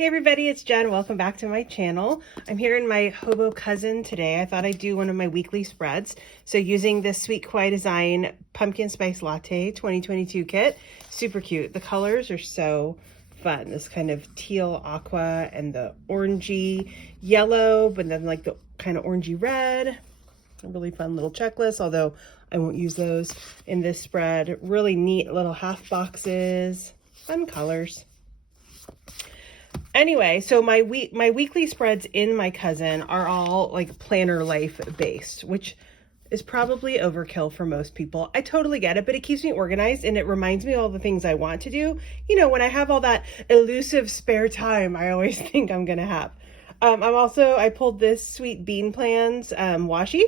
Hey everybody, it's Jen. Welcome back to my channel. I'm here in my Hobo Cousin today. I thought I'd do one of my weekly spreads. So using this Sweet Kawaii Design Pumpkin Spice Latte 2022 kit. Super cute. The colors are so fun. This kind of teal aqua and the orangey yellow, but then like the kind of orangey red. A really fun little checklist, although I won't use those in this spread. Really neat little half boxes. Fun colors. Anyway, so my weekly spreads in my cousin are all like planner life based, which is probably overkill for most people. I totally get it, but it keeps me organized and it reminds me of all the things I want to do. You know, when I have all that elusive spare time, I always think I'm gonna have. I pulled this Sweet Bean Plans washi.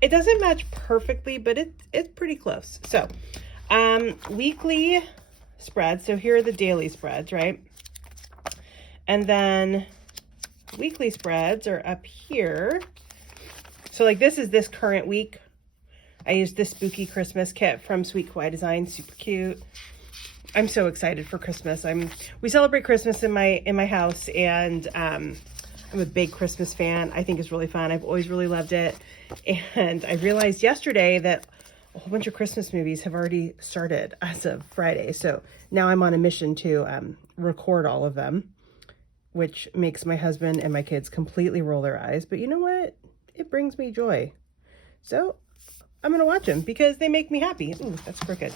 It doesn't match perfectly, but it's pretty close. So, weekly spreads. So here are the daily spreads, right? And then weekly spreads are up here. So like this is this current week. I used this spooky Christmas kit from Sweet Kawaii Design, super cute. I'm so excited for Christmas. We celebrate Christmas in my house, and I'm a big Christmas fan. I think it's really fun. I've always really loved it. And I realized yesterday that a whole bunch of Christmas movies have already started as of Friday. So now I'm on a mission to record all of them, which makes my husband and my kids completely roll their eyes. But you know what? It brings me joy. So I'm going to watch them because they make me happy. Ooh, that's crooked.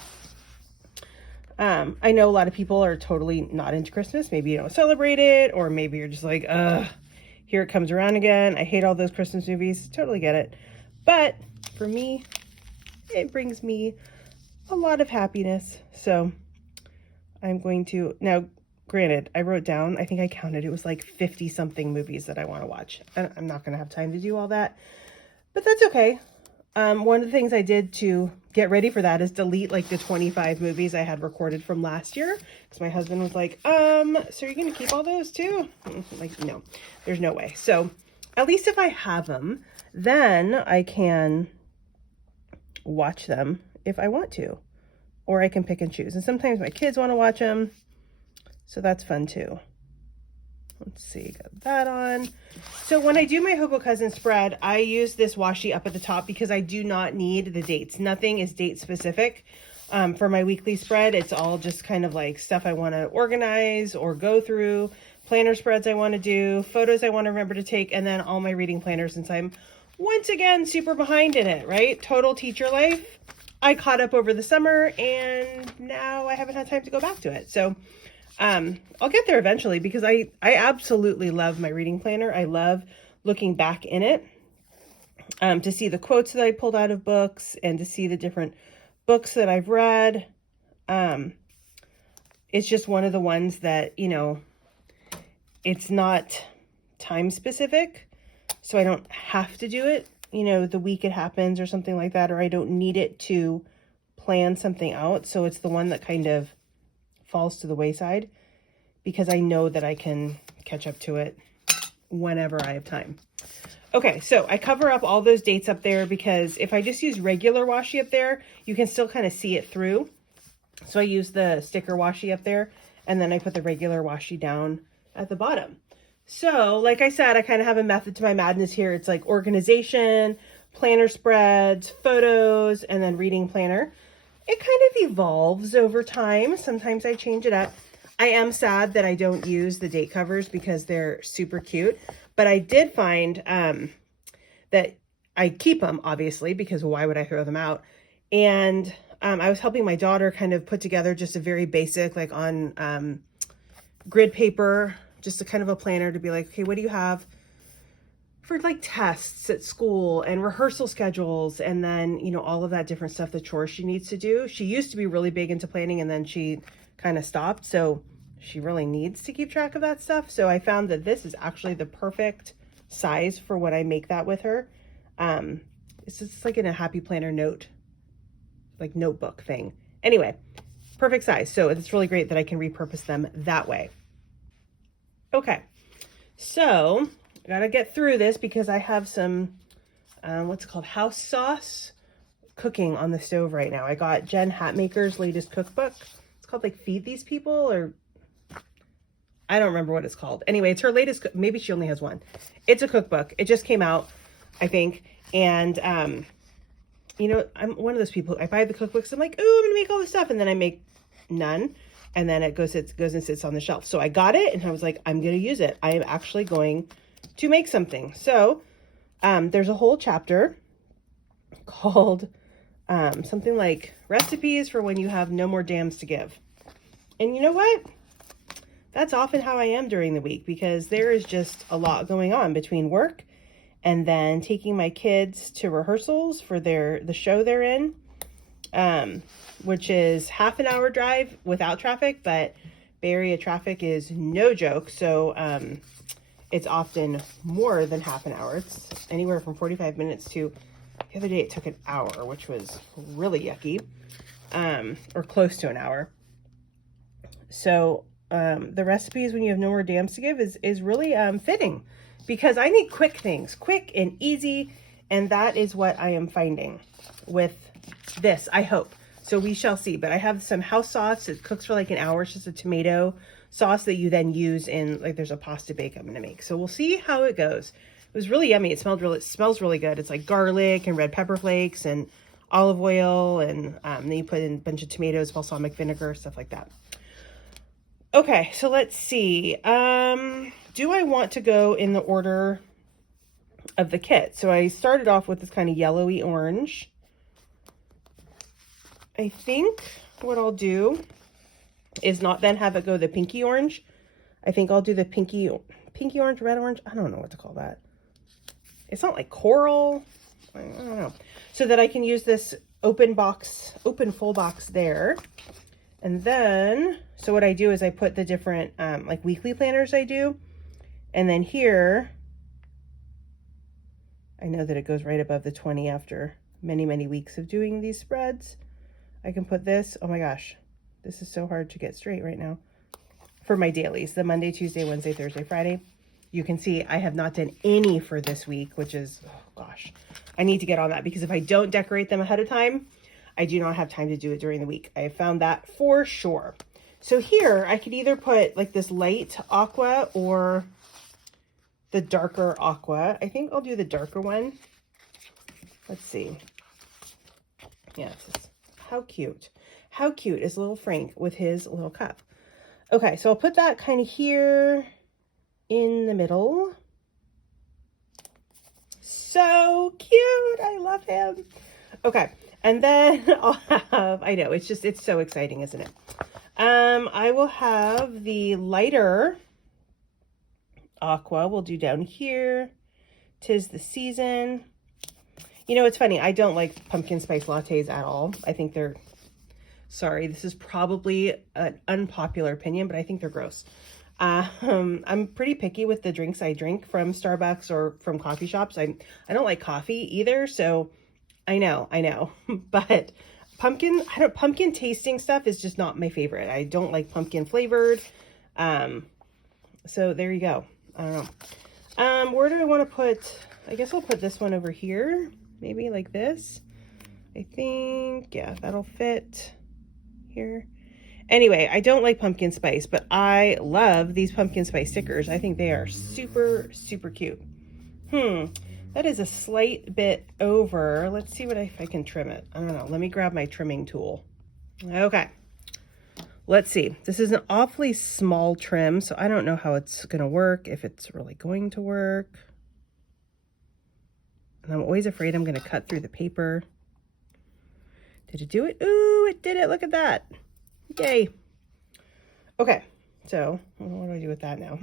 I know a lot of people are totally not into Christmas. Maybe you don't celebrate it, or maybe you're just like, here it comes around again. I hate all those Christmas movies. Totally get it. But for me, it brings me a lot of happiness. So I'm going to now. Granted, I wrote down, I think I counted, it was like 50 something movies that I want to watch. And I'm not going to have time to do all that, but that's okay. One of the things I did to get ready for that is delete like the 25 movies I had recorded from last year. Because my husband was like, so you're going to keep all those too? I'm like, no, there's no way. So at least if I have them, then I can watch them if I want to, or I can pick and choose. And sometimes my kids want to watch them. So that's fun too. Let's see, got that on. So when I do my Hobo Cousin spread, I use this washi up at the top because I do not need the dates. Nothing is date specific for my weekly spread. It's all just kind of like stuff I want to organize or go through, planner spreads I want to do, photos I want to remember to take, and then all my reading planners since I'm once again super behind in it, right? Total teacher life. I caught up over the summer and now I haven't had time to go back to it. So I'll get there eventually because I absolutely love my reading planner. I love looking back in it to see the quotes that I pulled out of books and to see the different books that I've read. It's just one of the ones that, you know, it's not time specific, so I don't have to do it, you know, the week it happens or something like that, or I don't need it to plan something out. So it's the one that kind of falls to the wayside because I know that I can catch up to it whenever I have time. Okay, so I cover up all those dates up there because if I just use regular washi up there, you can still kind of see it through. So I use the sticker washi up there and then I put the regular washi down at the bottom. So like I said, I kind of have a method to my madness here. It's like organization, planner spreads, photos, and then reading planner. It kind of evolves over time. Sometimes I change it up. I am sad that I don't use the date covers because they're super cute. But I did find that I keep them, obviously, because why would I throw them out? And I was helping my daughter kind of put together just a very basic, like on grid paper, just a kind of a planner to be like, okay, what do you have for like tests at school and rehearsal schedules, and then, you know, all of that different stuff, the chores she needs to do. She used to be really big into planning and then she kind of stopped. So she really needs to keep track of that stuff. So I found that this is actually the perfect size for when I make that with her. It's just like in a happy planner note, like notebook thing. Anyway, perfect size. So it's really great that I can repurpose them that way. Okay, so I gotta get through this because I have some, what's it called, house sauce cooking on the stove right now. I got Jen Hatmaker's latest cookbook. It's called like Feed These People, or I don't remember what it's called. Anyway, it's her latest, maybe she only has one. It's a cookbook. It just came out, I think. And, you know, I'm one of those people, I buy the cookbooks, I'm like, oh, I'm gonna make all this stuff. And then I make none. And then it goes and sits on the shelf. So I got it and I was like, I'm gonna use it. I am actually going to make something. So there's a whole chapter called something like recipes for when you have no more damns to give. And you know what? That's often how I am during the week, because there is just a lot going on between work and then taking my kids to rehearsals for the show they're in, which is half an hour drive without traffic, but Bay Area traffic is no joke. So it's often more than half an hour. It's anywhere from 45 minutes to, the other day it took an hour, which was really yucky, or close to an hour. So the recipes when you have no more damns to give is really fitting, because I need quick things, quick and easy. And that is what I am finding with this, I hope. So we shall see. But I have some house sauce. It cooks for like an hour. It's just a tomato sauce that you then use in, like, there's a pasta bake I'm going to make. So we'll see how it goes. It was really yummy. It smells really good. It's like garlic and red pepper flakes and olive oil. And then you put in a bunch of tomatoes, balsamic vinegar, stuff like that. Okay, so let's see. Do I want to go in the order of the kit? So I started off with this kind of yellowy orange. I think what I'll do is not then have it go the pinky orange. I think I'll do the pinky orange, red orange. I don't know what to call that. It's not like coral. I don't know. So that I can use this open full box there. And then, so what I do is I put the different like weekly planners I do. And then here, I know that it goes right above the 20 after many, many weeks of doing these spreads. I can put this, oh my gosh, this is so hard to get straight right now. For my dailies, the Monday, Tuesday, Wednesday, Thursday, Friday. You can see I have not done any for this week, which is, oh gosh, I need to get on that, because if I don't decorate them ahead of time, I do not have time to do it during the week. I have found that for sure. So here I could either put like this light aqua or the darker aqua. I think I'll do the darker one. Let's see. Yes. How cute. How cute is little Frank with his little cup. Okay, so I'll put that kind of here in the middle. So cute. I love him. Okay, and then I'll have, I know, it's so exciting, isn't it? I will have the lighter aqua. We'll do down here. 'Tis the season. You know, it's funny. I don't like pumpkin spice lattes at all. I think they're, sorry, this is probably an unpopular opinion, but I think they're gross. I'm pretty picky with the drinks I drink from Starbucks or from coffee shops. I don't like coffee either, so I know, but pumpkin tasting stuff is just not my favorite. I don't like pumpkin flavored. So there you go. I don't know. Where do I want to put, I guess I'll put this one over here, maybe like this. I think, yeah, that'll fit here. Anyway, I don't like pumpkin spice, but I love these pumpkin spice stickers. I think they are super, super cute. That is a slight bit over. Let's see if I can trim it. I don't know. Let me grab my trimming tool. Okay. Let's see. This is an awfully small trim, so I don't know how it's going to work, if it's really going to work. And I'm always afraid I'm going to cut through the paper. Did it do it? Ooh, it did it. Look at that. Yay. Okay. So what do I do with that now?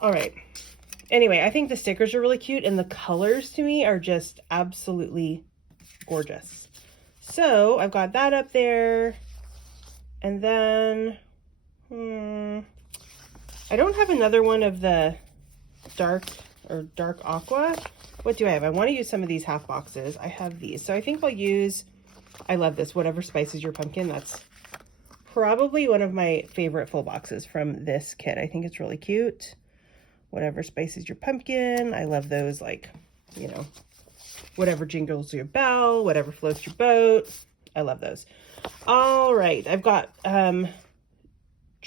All right. Anyway, I think the stickers are really cute, and the colors to me are just absolutely gorgeous. So I've got that up there. And then, I don't have another one of the dark aqua. What do I have? I want to use some of these half boxes. I have these. So I think I'll use, I love this, whatever spices your pumpkin. That's probably one of my favorite full boxes from this kit. I think it's really cute. Whatever spices your pumpkin. I love those, like, you know, whatever jingles your bell, whatever floats your boat. I love those. All right, I've got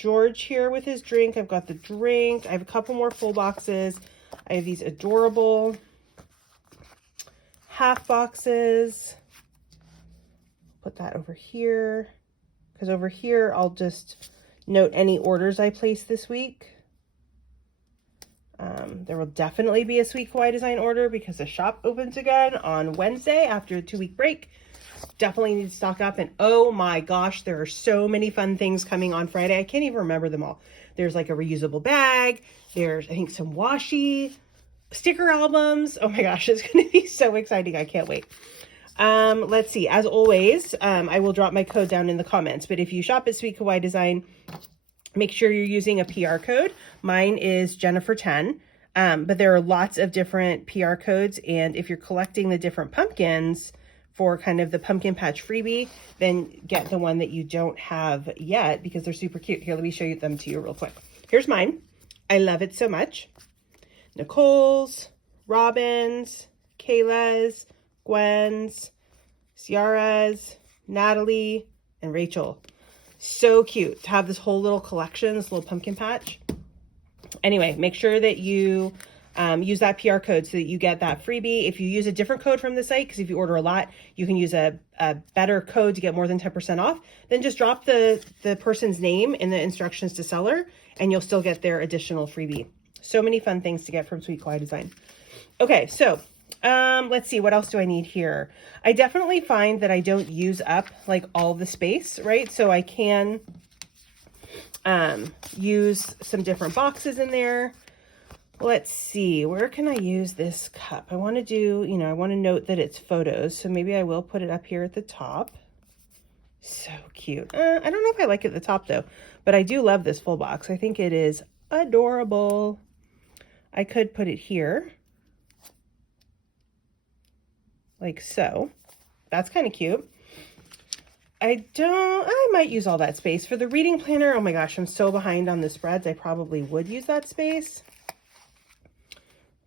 George here with his drink. I've got the drink. I have a couple more full boxes. I have these adorable half boxes. Put that over here, because over here I'll just note any orders I place this week. There will definitely be a Sweet Kawaii Design order because the shop opens again on Wednesday after a 2-week break. Definitely need to stock up. And oh my gosh, there are so many fun things coming on Friday. I can't even remember them all. There's like a reusable bag. There's, I think, some washi, sticker albums. Oh my gosh, it's going to be so exciting. I can't wait. Let's see. As always, I will drop my code down in the comments. But if you shop at Sweet Kawaii Design, make sure you're using a PR code. Mine is Jennifer10. But there are lots of different PR codes. And if you're collecting the different pumpkins for kind of the pumpkin patch freebie, then get the one that you don't have yet because they're super cute. Here, let me show you them to you real quick. Here's mine. I love it so much. Nicole's, Robin's, Kayla's, Gwen's, Ciara's, Natalie, and Rachel. So cute to have this whole little collection, this little pumpkin patch. Anyway, make sure that you use that PR code so that you get that freebie. If you use a different code from the site, because if you order a lot, you can use a better code to get more than 10% off, then just drop the person's name in the instructions to seller and you'll still get their additional freebie. So many fun things to get from Sweet Kawaii Design. Okay, so let's see, what else do I need here? I definitely find that I don't use up like all the space, right? So I can use some different boxes in there. Let's see, where can I use this cup? I want to do, you know, I want to note that it's photos, so maybe I will put it up here at the top. So cute. I don't know if I like it at the top though, but I do love this full box. I think it is adorable. I could put it here, like so. That's kind of cute. I might use all that space. For the reading planner, oh my gosh, I'm so behind on the spreads. I probably would use that space.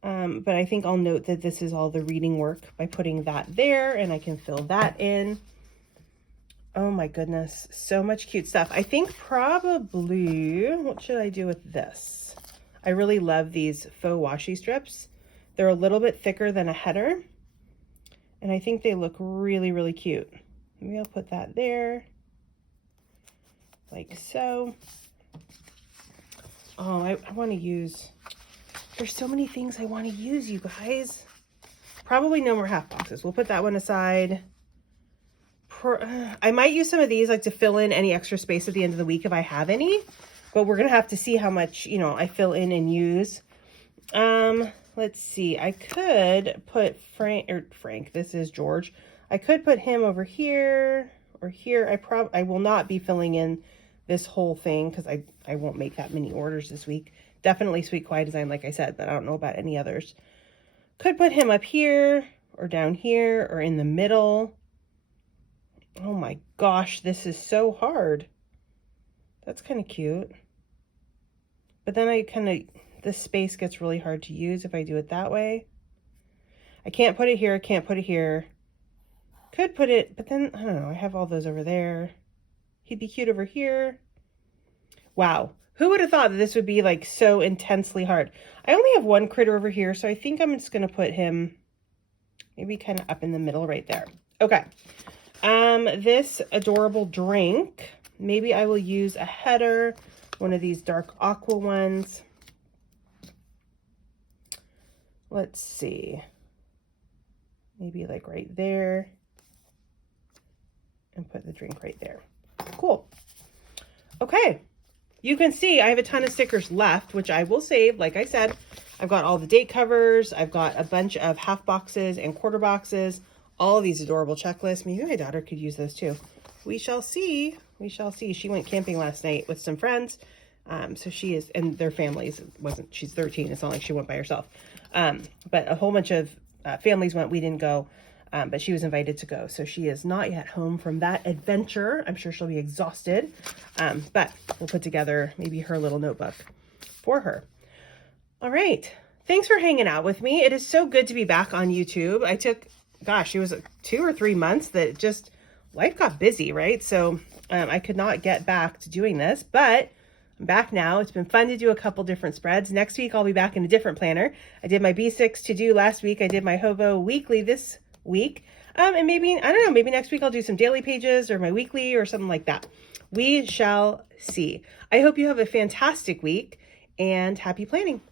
But I think I'll note that this is all the reading work by putting that there, and I can fill that in. Oh my goodness, so much cute stuff. I think probably, what should I do with this? I really love these faux washi strips. They're a little bit thicker than a header, and I think they look really, really cute. Maybe I'll put that there, like so. Oh, I want to use, there's so many things I want to use, you guys. Probably no more half boxes. We'll put that one aside. I might use some of these like to fill in any extra space at the end of the week if I have any, but we're going to have to see how much, you know, I fill in and use. Let's see. I could put Frank, this is George. I could put him over here or here. I will not be filling in this whole thing because I won't make that many orders this week. Definitely Sweet Kawaii Design, like I said, but I don't know about any others. Could put him up here or down here or in the middle. Oh my gosh, this is so hard. That's kind of cute. But then this space gets really hard to use if I do it that way. I can't put it here, I can't put it here. Could put it, but then, I don't know, I have all those over there. He'd be cute over here. Wow. Who would have thought that this would be like so intensely hard? I only have one critter over here, so I think I'm just going to put him maybe kind of up in the middle right there. Okay. This adorable drink, maybe I will use a header, one of these dark aqua ones. Let's see. Maybe like right there. And put the drink right there. Cool. Okay. You can see I have a ton of stickers left, which I will save. Like I said, I've got all the date covers. I've got a bunch of half boxes and quarter boxes. All of these adorable checklists. Maybe my daughter could use those too. We shall see. We shall see. She went camping last night with some friends. So she is, and their families, she's 13. It's not like she went by herself. But a whole bunch of families went. We didn't go. But she was invited to go. So she is not yet home from that adventure. I'm sure she'll be exhausted. But we'll put together maybe her little notebook for her. All right. Thanks for hanging out with me. It is so good to be back on YouTube. I took, gosh, it was 2 or 3 months that just life got busy, right? So I could not get back to doing this, but I'm back now. It's been fun to do a couple different spreads. Next week, I'll be back in a different planner. I did my B6 to do last week. I did my Hobo weekly this week. And maybe, I don't know, maybe next week I'll do some daily pages or my weekly or something like that. We shall see. I hope you have a fantastic week and happy planning.